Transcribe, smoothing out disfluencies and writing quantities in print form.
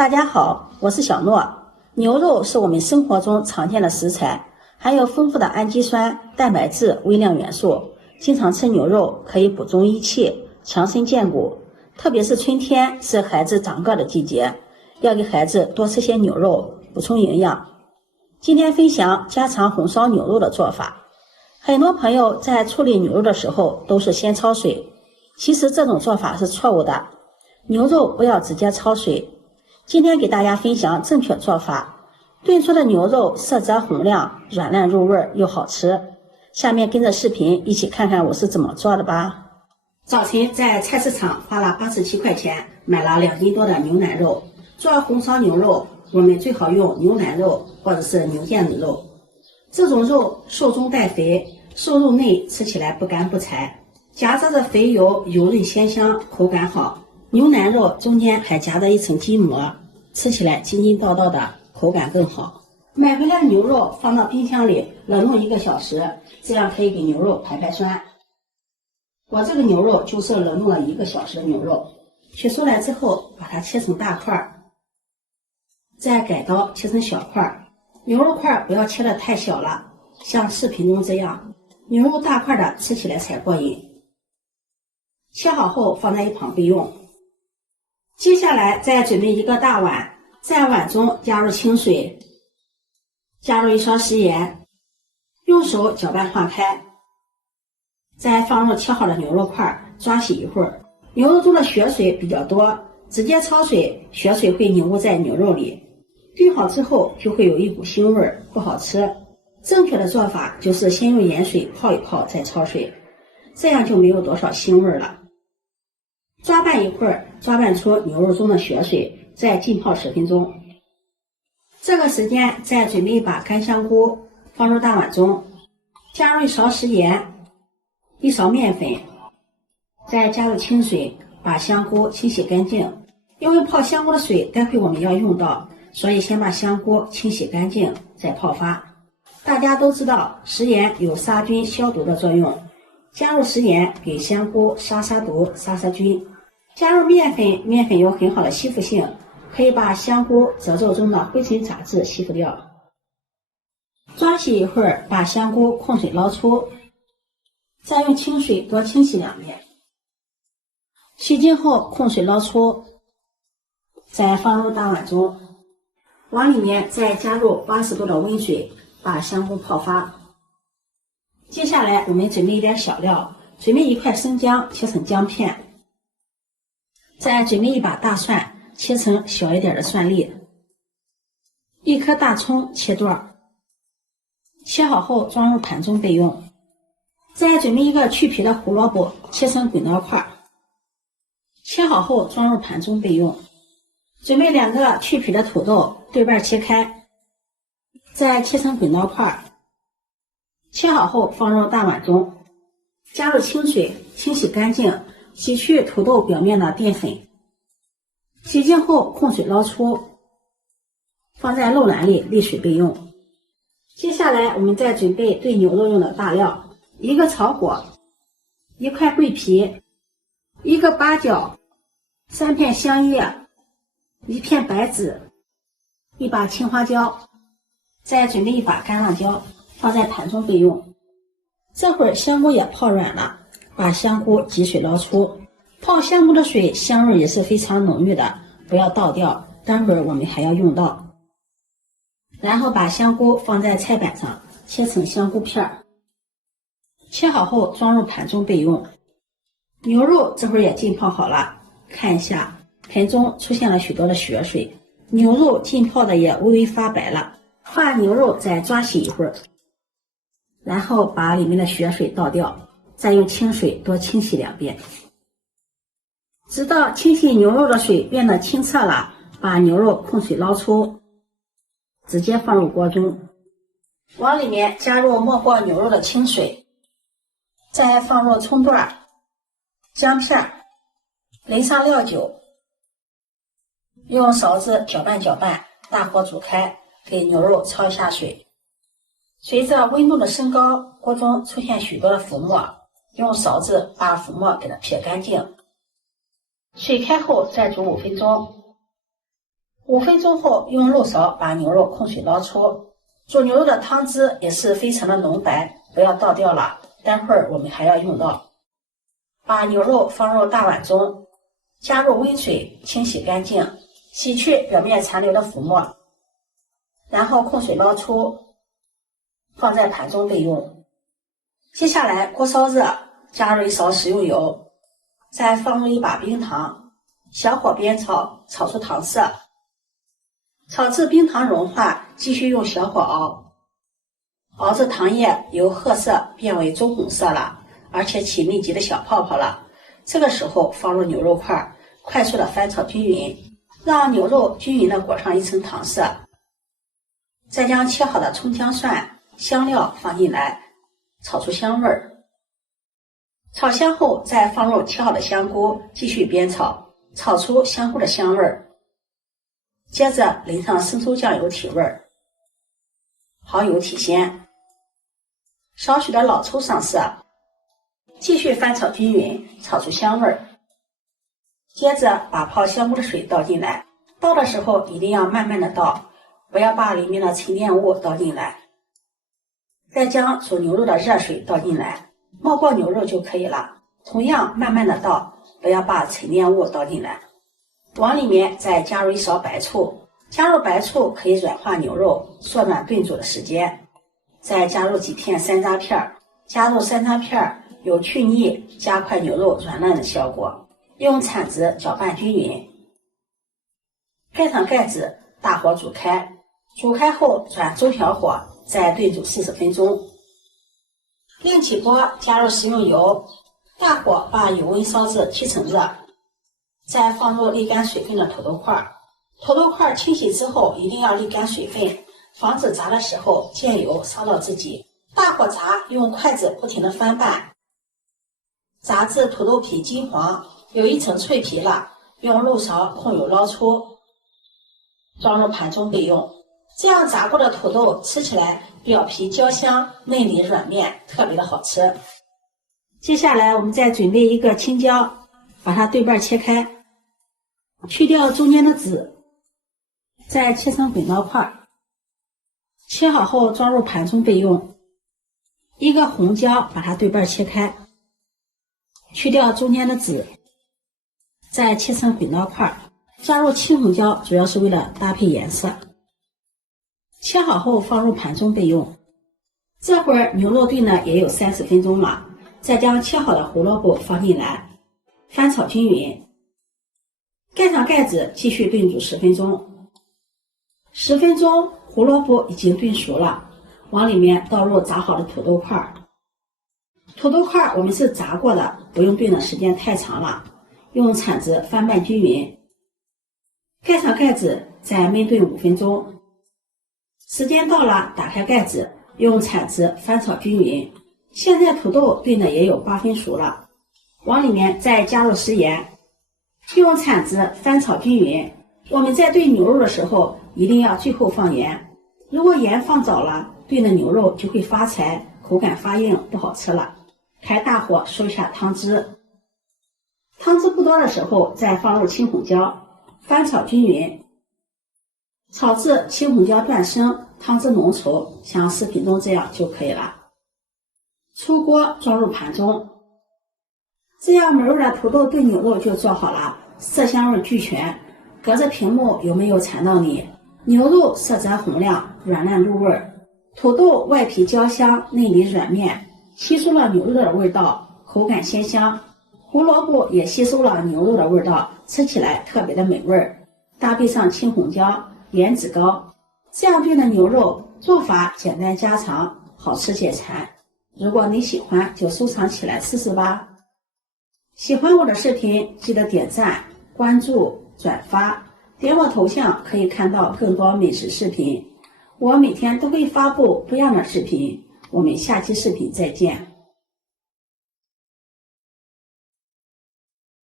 大家好，我是小諾。牛肉是我們生活中常見的食材，含有豐富的氨基酸、蛋白質、微量元素。經常吃牛肉可以補中益氣、強身健骨，特別是春天是孩子長個的季節，要給孩子多吃些牛肉，補充營養。今天分享家常紅燒牛肉的做法。很多朋友在處理牛肉的時候都是先焯水，其實這種做法是錯誤的。牛肉不要直接焯水。今天給大家分享正確做法，燉出的牛肉色澤紅亮，軟爛入味又好吃。下面跟着視頻一起看看我是怎麼做的吧。早晨在菜市場花了87塊錢買了2斤多的牛腩肉。做紅燒牛肉，我們最好用牛腩肉或者是牛腱子肉。這種肉瘦中帶肥，瘦肉嫩，吃起來不乾不柴，夾雜着肥油，油潤鮮香，口感好。牛腩肉中間還夾着一層筋膜，吃起來筋筋道道的，口感更好。買回來的牛肉放到冰箱裡冷冻1個小時，這樣可以給牛肉排排酸。我這個牛肉就是冷凍了1個小時的牛肉，取出來之後把它切成大塊，再改刀切成小塊。牛肉塊不要切得太小了，像視頻中這樣，牛肉大塊的吃起來才過癮。切好後放在一旁備用。接下來再準備一個大碗，在碗中加入清水，加入1勺食鹽，用手攪拌化開，再放入切好的牛肉塊，抓洗一會兒。牛肉中的血水比較多，直接焯水，血水會凝固在牛肉裡，燉好之後就會有一股腥味，不好吃。正確的做法就是先用鹽水泡一泡再焯水，這樣就沒有多少腥味了。抓拌一會兒，抓拌出牛肉中的血水，再浸泡10分鐘。這個時間再準備一把乾香菇，放入大碗中，加入1勺食鹽，1勺麵粉，再加入清水，把香菇清洗乾淨。因為泡香菇的水待會我們要用到，所以先把香菇清洗乾淨再泡發。大家都知道食鹽有殺菌消毒的作用，加入食鹽給香菇杀毒杀菌。加入面粉，面粉有很好的吸附性，可以把香菇褶皱中的灰尘杂质吸附掉。抓洗一會兒，把香菇控水撈出，再用清水多清洗2遍。洗淨後控水撈出，再放入大碗中，往裡面再加入80度的溫水，把香菇泡發。接下來我們準備一點小料，準備1塊生薑切成薑片，再準備一把大蒜切成小一點的蒜粒，1顆大蔥切段，切好後裝入盤中備用。再準備一個去皮的胡蘿蔔切成滾刀塊，切好後裝入盤中備用。準備2個去皮的土豆對半切開，再切成滾刀塊，切好後放入大碗中，加入清水清洗乾淨，洗去土豆表面的澱粉。洗净後控水撈出，放在漏篮裡沥水備用。接下來我們再準備燉牛肉用的大料：1個炒果，1塊桂皮，1個八角，3片香葉，1片白芷，1把青花椒，再準備1把干辣椒，放在盘中備用。這會兒香菇也泡軟了，把香菇擠水撈出。泡香菇的水香味也是非常濃郁的，不要倒掉，待會兒我們還要用到。然後把香菇放在菜板上，切成香菇片，切好後裝入盤中備用。牛肉這會兒也浸泡好了，看一下盆中出現了許多的血水，牛肉浸泡的也微微發白了。把牛肉再抓洗一會兒，然後把裡面的血水倒掉，再用清水多清洗2遍，直到清洗牛肉的水变得清澈了，把牛肉控水捞出，直接放入鍋中，往裡面加入没过牛肉的清水，再放入蔥段、姜片，淋上料酒，用勺子搅拌搅拌，大火煮開，給牛肉焯一下水。隨着溫度的升高，鍋中出現許多的浮沫，用勺子把浮沫給它撇乾淨。水開後再煮5分鐘。5分鐘後，用肉勺把牛肉控水捞出。煮牛肉的湯汁也是非常的濃白，不要倒掉了，待會兒我們還要用到。把牛肉放入大碗中，加入溫水清洗乾淨，洗去表面殘留的浮沫，然後控水撈出，放在盤中備用。接下來鍋燒熱，加入1勺食用油，再放入1把冰糖，小火煸炒，炒出糖色。炒至冰糖融化，繼續用小火熬，熬至糖液由褐色變為棕紅色了，而且起密集的小泡泡了。這個時候放入牛肉塊，快速的翻炒均勻，讓牛肉均勻的裹上一層糖色。再將切好的蔥薑蒜、香料放進來，炒出香味兒。炒香後，再放入切好的香菇，繼續煸炒，炒出香菇的香味兒。接着淋上生抽醬油提味兒，蚝油提鮮，少許的老抽上色，繼續翻炒均勻，炒出香味兒。接着把泡香菇的水倒進來，倒的時候一定要慢慢的倒，不要把裡面的沉澱物倒進來。再將煮牛肉的熱水倒進來，冒过牛肉就可以了。同樣慢慢的倒，不要把沉澱物倒進来。往裡面再加入1勺白醋，加入白醋可以軟化牛肉，縮短燉煮的時間。再加入幾片山楂片，加入山楂片有去膩、加快牛肉軟爛的效果。用鏟子攪拌均勻，蓋上蓋子，大火煮開。煮開後轉中小火，再燉煮40分鐘。另起鍋，加入食用油，大火把油溫燒至7成熱。再放入瀝乾水分的土豆塊，土豆塊清洗之後一定要瀝乾水分，防止炸的時候濺油燒到自己。大火炸，用筷子不停地翻拌，炸至土豆皮金黃，有一層脆皮了，用肉勺控油撈出，裝入盤中備用。這樣炸過的土豆吃起來表皮焦香，內裡軟綿，特別的好吃。接下來我們再準備一個青椒，把它對半切開，去掉中間的籽，再切成滚刀塊，切好後装入盤中備用。一個紅椒，把它对半切開，去掉中間的籽，再切成滚刀塊，加入青紅椒，主要是為了搭配顏色。切好後放入盤中備用。這會兒牛肉燉呢也有30分鐘了，再將切好的胡蘿蔔放進來，翻炒均勻，蓋上蓋子繼續燉煮10分鐘。10分鐘，胡蘿蔔已經燉熟了，往裡面倒入炸好的土豆塊。土豆塊我們是炸過的，不用燉的時間太長了，用鏟子翻拌均勻，蓋上蓋子再焖燉5分鐘。時間到了，打開蓋子，用鏟子翻炒均勻。現在土豆燉的也有8分熟了，往裡面再加入食鹽，用鏟子翻炒均勻。我們在燉牛肉的時候一定要最後放鹽，如果鹽放早了，燉的牛肉就會發柴，口感發硬，不好吃了。開大火收下湯汁，湯汁不多的時候再放入青紅椒，翻炒均勻，炒至青紅椒斷生，湯汁濃稠，像視頻中這樣就可以了。出鍋裝入盤中，這樣美味的土豆燉牛肉就做好了，色香味俱全。隔着屏幕有沒有饞到你？牛肉色澤紅亮，軟爛入味，土豆外皮焦香，內裡軟綿，吸收了牛肉的味道，口感鮮香。胡蘿蔔也吸收了牛肉的味道，吃起來特別的美味。搭配上青紅椒，顏值高。這樣燉的牛肉做法簡單家常，好吃解饞。如果你喜歡，就收藏起來試試吧。喜歡我的視頻，記得點讚、關注、轉發，點我頭像可以看到更多美食視頻。我每天都會發布不一樣的視頻，我們下期視頻再見。